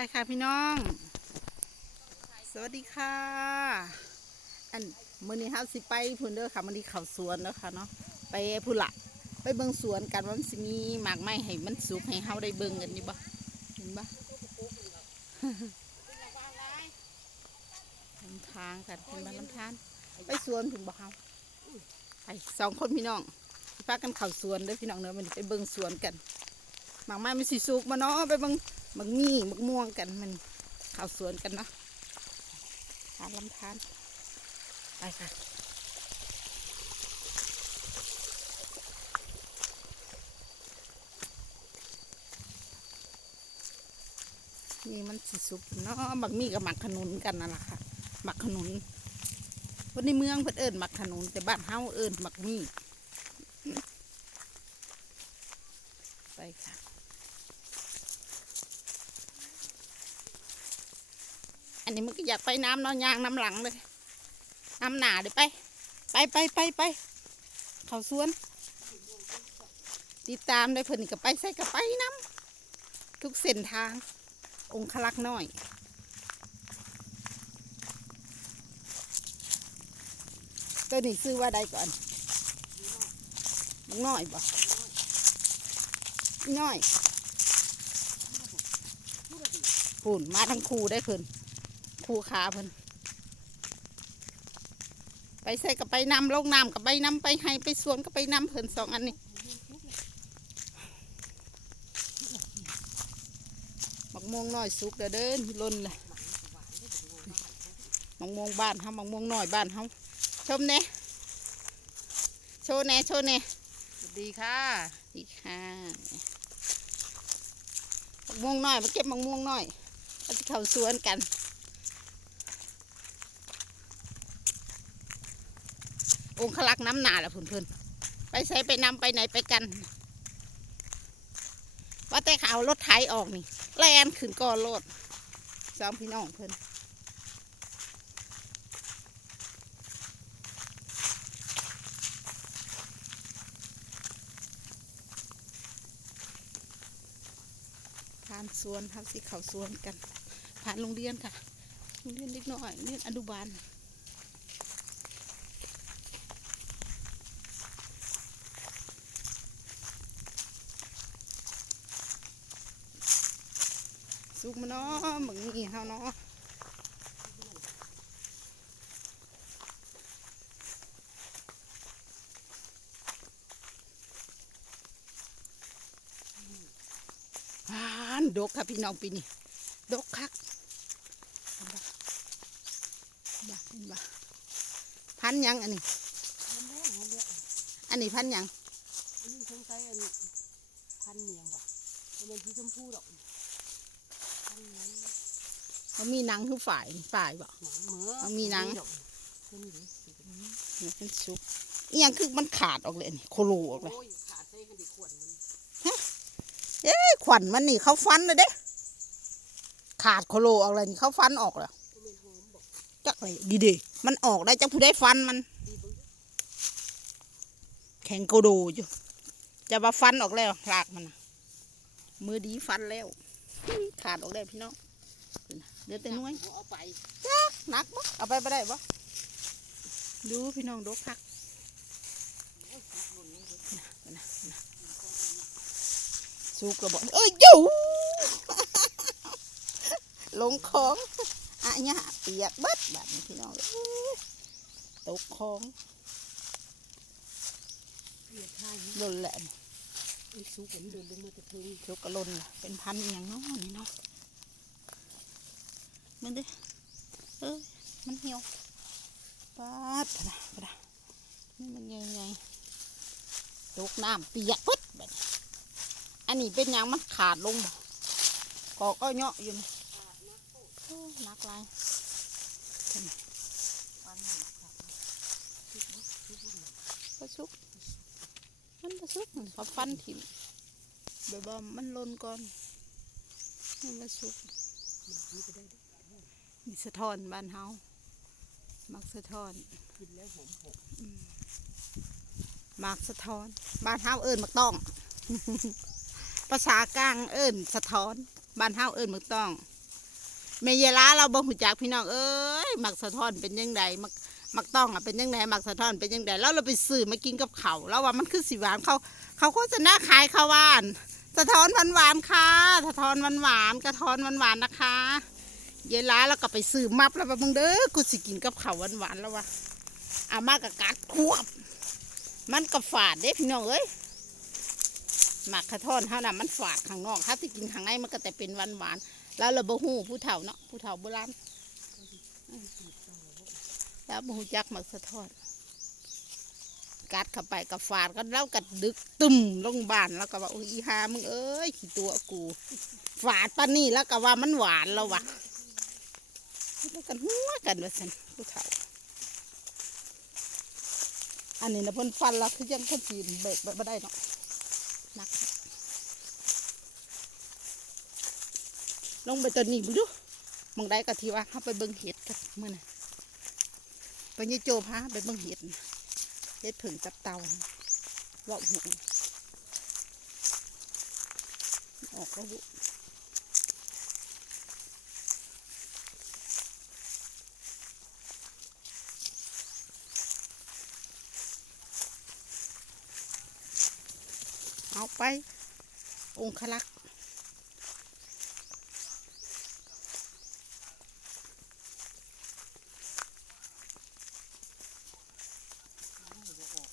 ค่ะพี่น้อง สวัสดีค่ะ อันมื้อนี้เฮาสิไปพุ่นเด้อค่ะมื้อนี้เขาสวนแล้วค่ะเนาะไปพุ่นละไปเบิ่งสวนกันว่ามันสิมีหมากไม้ให้มันสุกให้เฮาได้เบิ่งกันนี่บ่เห็นบ่ลำทางกันเป็นบ้านลำทาน ไปสวนถึงบ่เฮาไปสองคนพี่น้องพากันเข้าสวนเด้อพี่น้องเด้อมันไปเบิ่งสวนกันหมากไม้มันสิสุกมาเนาะไปเบิ่ง มักมี่มักม่วงกันมันข้าวสวนกันเนาะทานลำทานไปค่ะนี่มันสิสุกเนาะมักมี่กับหมักขนุนกันนั่นแหละค่ะหมักขนุนคนในเมืองเพิ่นเอิ้นหมักขนุนแต่บ้านเฮาเอิ้นหมักมี่ไปค่ะ นนี้มันก็อยากไปน้ำเนอนยางน้ำหลังเลยน้ำหนาเดี๋ยวไป ไปไปไปไปเขาสวน ติดตามได้เพิ่นนก็ไปใส่กับไปน้ำทุกเส้นทาง องคลักษ์น้อยตัวนี้ซื้อว่าใดก่อนน้อยบ่น้อยหุ่นมาทั้งคู่ได้เพิ่น คู่ขาเพิ่นไปใส่กับไปนำลงน้ำกับไปนำไปให้ไปสวนกับไปนำเพิ่นสองอันนี้มักม่วงน้อยสุกเด้อเด้อล้นเลยมักม่วงบ้านเฮามักม่วงน้อยบ้านเฮาชมเน่โชว์แน่โชว์แน่สวัสดีค่ะดีค่ะมักม่วงน้อยมาเก็บมักม่วงน้อยเราจะเข้าสวนกัน องคลักน้ำหนาละเพื่อนๆไปใส่ไปนำไปไหนไปกัน ว่าแต่เขารถไถออกนี่แลนขึ้นก่อนรถสองพี่น้องเพื่อนผ่านสวนครับสิเขาสวนกัน ผ่านโรงเรียนค่ะโรงเรียนเล็กน้อยเรียนอนุบาล สุกมาเนาะมึงนี่เฮาเนาะหานดกค่ะพี่น้องปีนี้ดกคักเห็นบ่บ่เห็นบ่พันหยังอันนี้ อันนี้พันหยังอันนี้สงสัยอันพันเมียงว่ะมันเป็นที่ชมพูดอกพันเมียง เขามีหนังคือฝ่ายนี่ฝ่ายบ่หนังเหมือเอามีหนังดอกตัวนี้ดิสีดำเนี่ยเป็นสุกอีหยังคือมันขาดออกเลยอันนี่โคโลออกเลยโอ้ยขาดใส่กันดิขวดมันเอ้ยขวัญมันนี่เขาฟันเลยเด้ ขาดโคโลออกเลยนี่เขาฟันออกเลยตัวเป็นหอมบอกจักเลยดีเดมันออกได้จังผู้ได้ฟันมันดีเบึ้งแข็งโกโดอยู่จะมาฟันออกแล้วหลากมันน่ะมือดีฟันแล้ว ขาดออกได้พี่น้อง เดี๋ยวแต่หน้วยเอาไปหนักบ่เอาไปไปได้บ่ดูพี่น้องดกคักน่ะน่ะน่ะสุกระบอกเอ้ยอยู่ลงคลองอะเนี่ยเปียกเบิดแบบนี้พี่น้องเอ้ยตกคลองเปียกข้างหล่นแหละไอ้ซุกมันเดินลงมาจะถึงสุกกระหล่นน่ะเป็นพันอหย่างเน้อนี่เนาะ มันดิเอ้ยมันเหี่ยวปาดปะนะปะนะนี่มันใหญ่ๆตกน้ำเปียกปึ๊ดแบบอันนี้เป็นยังมันขาดลงบ่กอกก็เนาะอยู่นี่หนักหลายฟันหนึ่งครับซุกบ่ซุกบ่หนึ่งปลาชุกมันปลาชุกเขาฟันถิ่มแบบว่ามันลนก่อนมันปลาชุกไมีสะท้อนบ้านเฮามักสะท้อนกินแล้วหอมหกมักสะท้อนบ้านเฮาเอิ้นมักต้อง ภาษากลางเอิ้นสะท้อนบ้านเฮาเอิ้นมักต้องเมยาลาเราบ่หูจักพี่น้องเอ้ยมักสะท้อนเป็นยังไงมักมักต้องอะเป็นยังไงมักสะท้อนเป็นยังไงแล้วเราไปซื้อมากินกับเขาแล้วว่ามันคือสีหวานเขาเขาโฆษณาขายข้าวหวาน สะท้อนหวานหวานค่ะ สะท้อนหวานหวานกระท้อนหวานหวานนะคะ ยายล้าแล้วก็ไปซื้อมับแล้วว่ามึงเด้อกูสิกินกับข้าวหวานหวานๆแล้ววะอามากับกัดควบ มันก็ฝาดเด้พี่น้องเอ้ยหมักกระทอนเท่านั้นมันฝาดข้างนอกถ้าที่กินข้างในมันก็แต่เป็นหวานหวานๆแล้วเราบ่ฮู้ผู้เฒ่าเนาะผู้เฒ่าโบราณแล้วบ่ฮู้จักหมักสะทอนกัดเข้าไปกับฝาดก็เล่ากัดดึกตึมลงบ้านแล้วก็ว่าโอ้ยอีหามึงเอ้ยขี้ตัวกู ฝาดปานนี่แล้วก็ว่ามันหวานแล้ววะ แล้วกันหัวกันว่าสันผู้เฒ่า อันนี้นะเพ่นฟันแล้วคือยังเพ่นสีเบิกบ่ได้เนาะนักลงไปตัวนี้มึงดูมองได้ก็ทีว่าเขาไปเบิ่งเห็ดกันเมื่อน่ะไปยี่โจพาไปเบิ่งเห็ดเห็ดผึ่งจับเตาว่าหัวออกก็บุ ไป องคลักษ์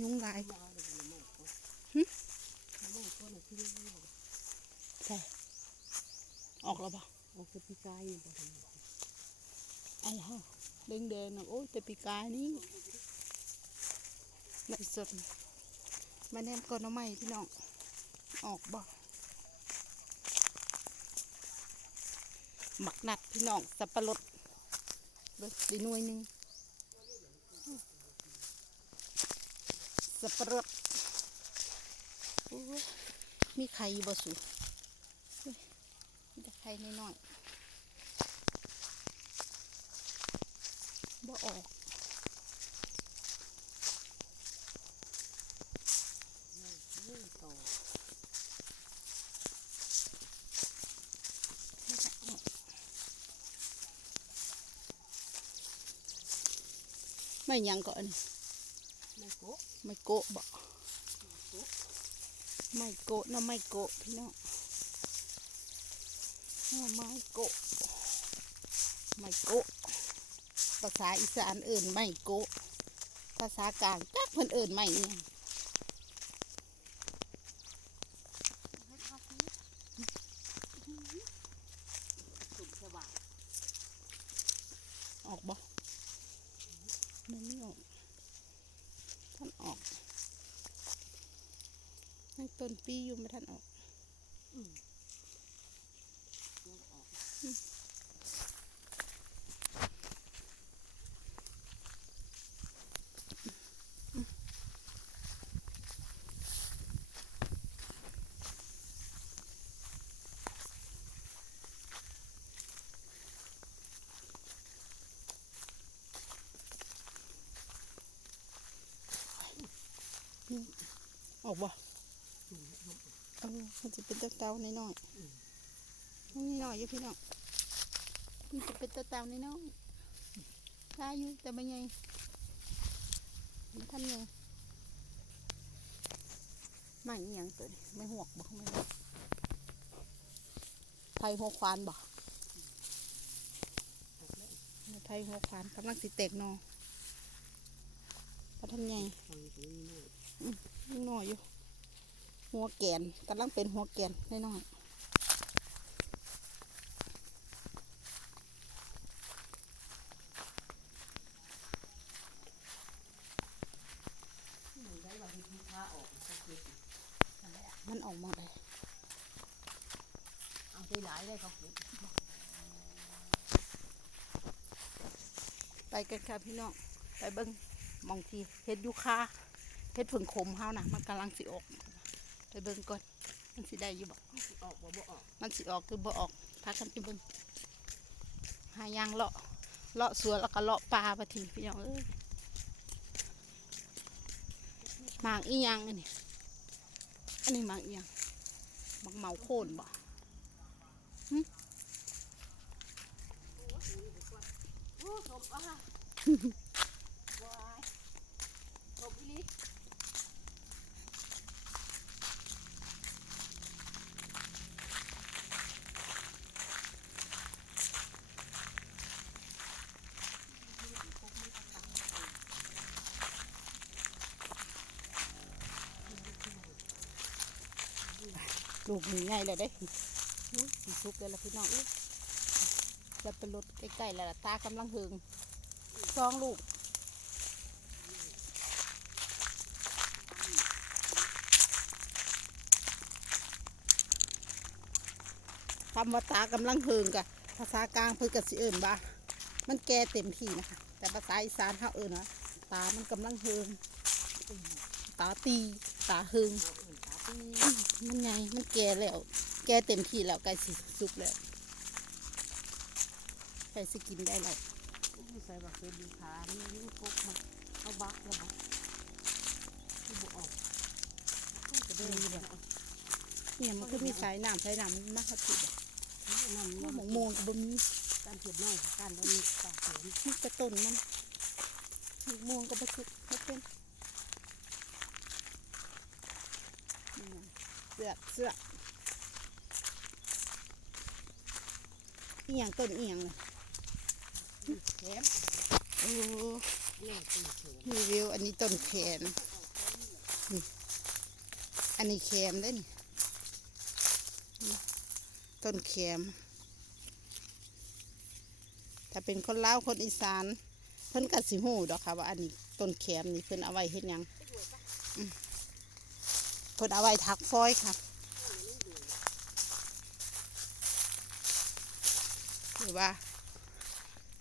ยุงลายยาวเลยมันมากกว่าหึมันมากกว่าน่ะที่นี่ใช่ออกแล้วปะออกจะปีกายอยู่บ่ทันอะไรฮะเด้งเดินๆนะโอ้ยแต่ปีกายนี่ไม่สดมาแนมก่อนเอาไหม่พี่น้อง ออกบ่หมักนัดพี่น้องสับปะรดเบิดดีหน่วยหนึ่งสับปะรดมีไข่อยู่บ่สูเฮ้ยมีแต่ไข่น้อยๆบ่ออก ไม่หยังก่อนนี่ไม่โกะไม่โกะบ่ไม่โกะนะไม่โกะพี่น้องหน่อไม้โกะไม่โกะภาษาอีสานเอิ่นไม่โกะภาษากลางจักเพิ่นเอิ่นไม่เนี่ยง สุดสว่าง ออกบ่มันไม่ออกท่านออกให้ต้น ปีอยู่ไม่ท่านออกออกบ่ เออมันจะเป็นตะเตาในน้อยๆนี่น้อยอยู่พี่น้องมันจะเป็นตะเตาในน้อยๆได้อยู่แต่ไม่ใหญ่มันท่านไงไม่อหยังตัวนี้ไม่หวกบ่ไม่หวกไทยหัวควานบ่ไทยหัวควานกำลังสิแตกหนอพระท่านไงฟังตรงนี้หน่อยยังน้อยอยู่ หัวแกนกำลังเป็นหัวแกนน้อยมันได้ว่าที่ผ้าออกมันอๆมันออกมาเลยเอาไปหลายได้เขาขุดไปกันค่ะพี่น้อง ไปเบิ้งมองทีเฮ็ดยูคาเฮ็ดผึ่งขมเฮานะมันกำลังสิออก ไปเบิ้งก่อนมันสิได้อยู่บ่ออกบ่บ่ออกมันสิออกคือบ่ออกพากันไปเบิ้งหายางเลาะเลาะสวนแล้วก็เลาะปลาไปทีพี่น้องเอ้ยหมากอีหยังอันนี้อันนี้หมากอีหยังหมากเหมาโคนบ่หึโอ้สมอะวายสมอีหลี ลูกนี่ไงเลยเด้อุ๊ยสีสุกเลยละพี่น้องเอ้ยจะเป็นรถใกล้ๆแล้วตากำลังเฮิงสองลูกคำว่าตากำลังเฮิงกะภาษากลางเพิ่นกะสิเอิ้นว่ามันแก่เต็มที่นะคะ แต่ภาษาอีสานเขาเอิ้นว่าตามันกำลังเฮิงตาตี ตาเฮิง เอาอื่นตาปีมันไงมันแก่แล้ว แก่เต็มที่แล้วใกล้สิสุกแล้วใกล้สิกินได้แล้วไม่ใส่บักเป็นดีขานี่นี่กกมาเอาบักแล้วบักที่บุออกก็จะได้ยินแบบเนี่ยมันก็มีสายน้ำสายน้ำมันมากครับพี่นำหมน้ำกมันโมงก็บ่มีการเทียบน้อยการเรามีปากเสียงมีกระต้นมันหมกโมงก็บ่สุกไม่เป็นนี่ไง เสือกเสือกอีหยังต้นอีหยังเลยแขนโอ้เล่ตีเขียนรีวิวอันนี้ต้นแขนนี่อันนี้แขมได้อนี่นี่ต้นแขม ถ้าเป็นคนลาวคนอีสาน เพิ่นก็สิฮู้ดอกค่ะว่าอันนี้ต้นแขมนี่เพิ่นเอาไว้เฮ็ดหยังอืมเพิ่นเอาไว้ทักฟอยค่ะหรือว่า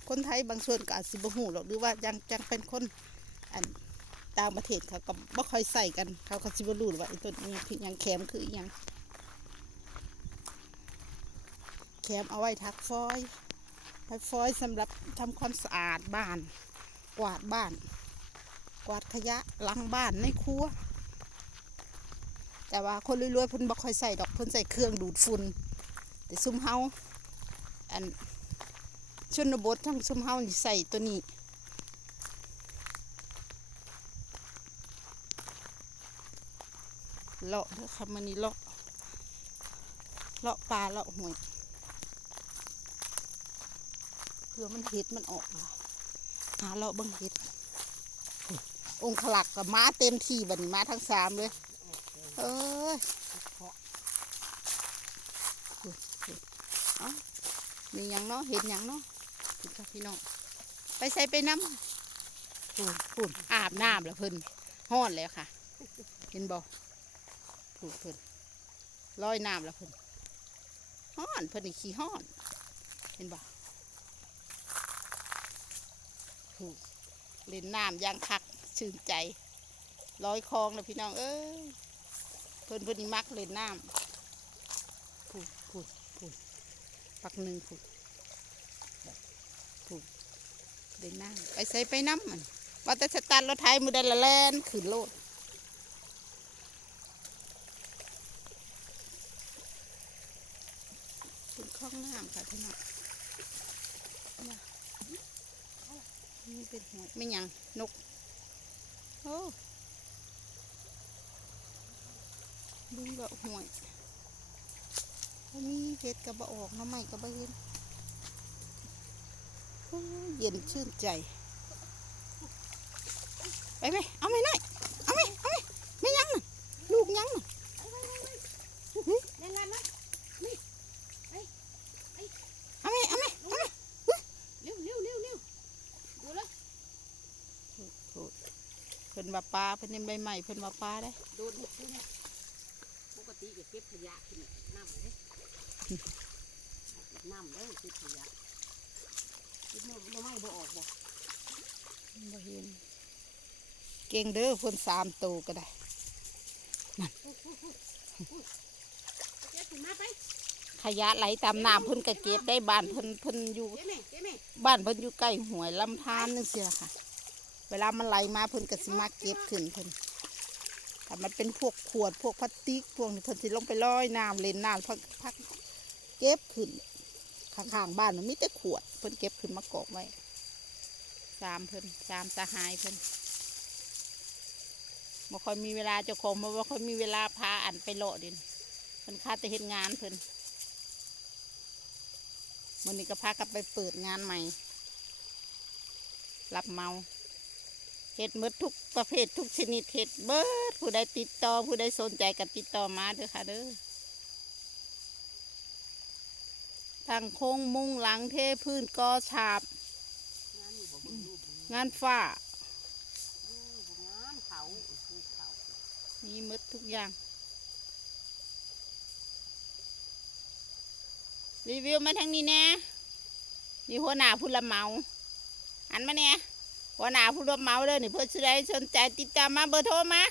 คนไทยบางส่วนก็อาจสิบ่ฮู้หรอกหรือว่ายังจังเป็นคนอันต่างประเทศเขาก็บ่ค่อยใส่กัน เขาก็สิบ่รู้หรอว่าไอ้ต้นนี้คือยังแขมคืออยังแขมเอาไว้ทักฟอยไฟฟอยสำหรับทำความสะอาดบ้าน กวาดบ้าน กวาดขยะหลังบ้านในครัว แต่ว่าคนรวยๆเพิ่นบ่ค่อยใส่ดอกเพิ่นใส่เครื่องดูดฝุ่นแต่ซุ้มเฮาอันชนบททั้งซุ้มเฮานี่ใส่ตัวนี้เลาะเด้อค่ะมันนี่เลาะเลาะปลาเลาะหวยเพื่อมันเห็ดมันออกมาหาเลาะบังเห็ดองค์ขลักกับม้าเต็มที่บัดนม้าทั้งสามเลย เอ้ยอุ๊ยอุ๊ยเอ้ามีหยังเนาะเห็นหยังเนาะค่ะพี่น้อง ไปใส่ไปน้ำปุ่นปุ่นอาบน้ำแล้วเพิ่นห้อนแล้วค่ะ เห็นบ่ปุ่นเพิ่นลอยน้ำแล้วเพิ่นห้อนเพิ่นนี่ขี้ห้อน เห็นบ่เล่นน้ำยางคักชื่นใจลอยคลองเลยพี่น้อง เอ้ย พิ่นเพิ่นนี่มักเล่นน้ำพูดพูดพูดปักหนึ่งพูดพูดเล่นน้ำไปใส่ไปน้ำมันว่าแต่สตาร์รถไทยมือได้ละแลนขึ้นโลดขึ้นคลองน้ำค่ะพี่น้องนี่เป็นหวไม่หยังนกโอ้ ดูก็หวยอันนี้เห็ดกระบออกน้ำใหม่กระบะเห็นโอ้ยเย็นชื่นใจ ไปไหมเอาไหมหน่อยเอาไหมเอาไหมไม่ยังน่ะลูกยังน่ะเล่นกันนะเอาไหมเอาไหมเอาไหมเร็วเร็วเร็วเร็วดูเลยโอ้ยเพิ่นว่าปลาเพิ่นยังใบใหม่เพิ่นว่าปลาได้โดนดูเนี่ยปกติจะ เก็บขยะขึ้นน้ำเลยน้ำเลยเก็บขยะเก็บน้ำไม่บ่ออกบ่บ่เห็น เก่งเด้อพิ่นสามตัวก็ได้เก็บขึ้นขยะไหลตามน้ำพิ่นก็เก็บได้บ้านพิ่นพิ่นอยู่ บ้านพิ่นอยู่ใกล้ห้วยลำธารนึงเสียค่ะ เวลามันไหลมาพิ่นก็สิมาเก็บขึ้นพิ่น ถ้ามันเป็นพวกขวดพวกพลาสติกพวกนี้เพิ่นสิลงไปลอยน้ำเล่นน้ำพักพักเก็บขึ้นข้างๆบ้านมันมีแต่ขวด เพิ่นเก็บขึ้นมากอกไว้สามเพิ่นสามสหายเพิ่นบ่ค่อยมีเวลาเจ้าของบ่ค่อยมีเวลาพาอันไปเลาะดินเพิ่นคาแต่เฮ็ดงานเพิ่นมื้อนี้ก็พากันไปเปิดงานใหม่รับเมาเฮ็ดหมดทุกประเภททุกชนิดเฮ็ดเบิด ผู้ใดติดต่อผู้ใดสนใจก็ติดต่อมาเด้อค่ะเด้อทางโค้งมุงหลังเทพื้นกอฉาบ งานนี่บ่เบิ่งรูปบ่งานฝ้าเออบ่งามเขาคือเขามีหมดทุกอย่าง รีวิวมาทางนี้แน่นี่หัวหน้าผู้รับเมาอันมาเนี่ยหัวหน้าผู้รับเหมาเลยนี่เพื่อจะได้สนใจติดตามมาเบอร์โทรมา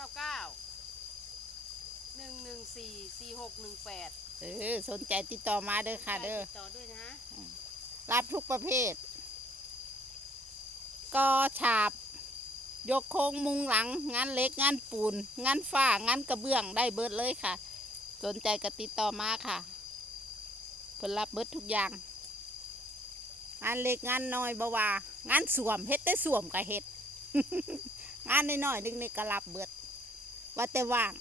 ก้าเก้าหนึ่งหนึ่งสี่สี่หกหนึ่งแปดเออสนใจติดต่อมาเด้อค่ะเด้อติดต่อด้วยนะรับทุกประเภท ก็ฉาบ ยกโค้งมุงหลัง งานเล็กงานปูน งานฝ้างานกระเบื้องได้เบิดเลยค่ะ สนใจก็ติดต่อมาค่ะเพิ่นรับเบิดทุกอย่าง งานเล็กงานน้อยบ่ว่างานสวมเฮ็ดแต่สวมก็เฮ็ด งานน้อยๆนึงนี่ก็รับเบิด ว่าแต่ว่าง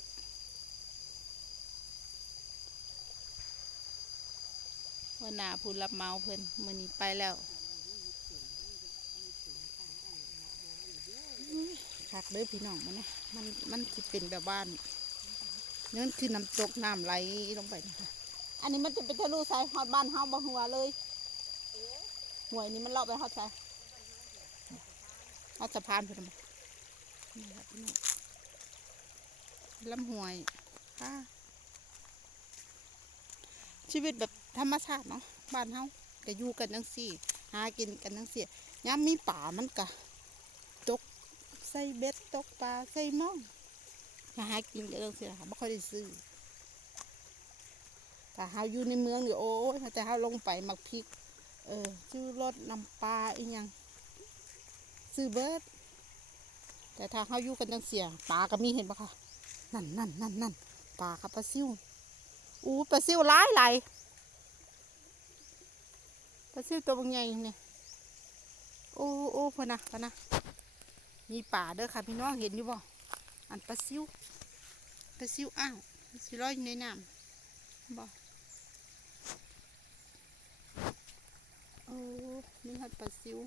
ว่าหน้าผู้รับเหมาเพิ่นมื้อนี้ไปแล้วคักเด้อพี่น้องมันนะมันมันสิเป็นแบบบ้านนั่นคือน้ำตกน้ำไหลลงไปนะคะอันนี้มันจะเป็นทะลุสายฮอดบ้านเฮาบ่หัวเลยหวยนี้มันเลาะไปฮอดสายฮอดสะพานเพิ่นบ่นี่ครับพี่น้อง ลำห้วยค่ะชีวิตแบบธรรมชาติเนาะบ้านเฮาก็อยู่กันจังซี่ หากินกันจังซี่ยามมีป่ามันก็ตกใส่เบ็ดตกปลาใส่ม่องหากินกันจังซี่ล่ะค่ะบ่ค่อยได้ซื้อถ้าเฮาอยู่ในเมืองนี่โอ้ยแต่เฮาลงไปมักพริก เออซื้อรถนำปลาอีหยังซื้อเบิดแต่ถ้าเฮาอยู่กันจังซี่ปลาก็มีเห็นบ่คะ นั่นนั่นนั่นนั่นปลาครับปลาซิวอู้ปลาซิวร้ายไหลายปลาซิวตัวบางใหญ่เนี่ยโอ้โอ้พอนะพอนะมีป่าเด้อค่ะพี่น้องเห็นอยู่บ่อันปลาซิวปลาซิวอ้าวปลาซิวลอยอยู่ในน้ำบ่โอ้นี่หัดปลาซิว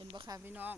เห็นบ่ค่ะพี่น้อง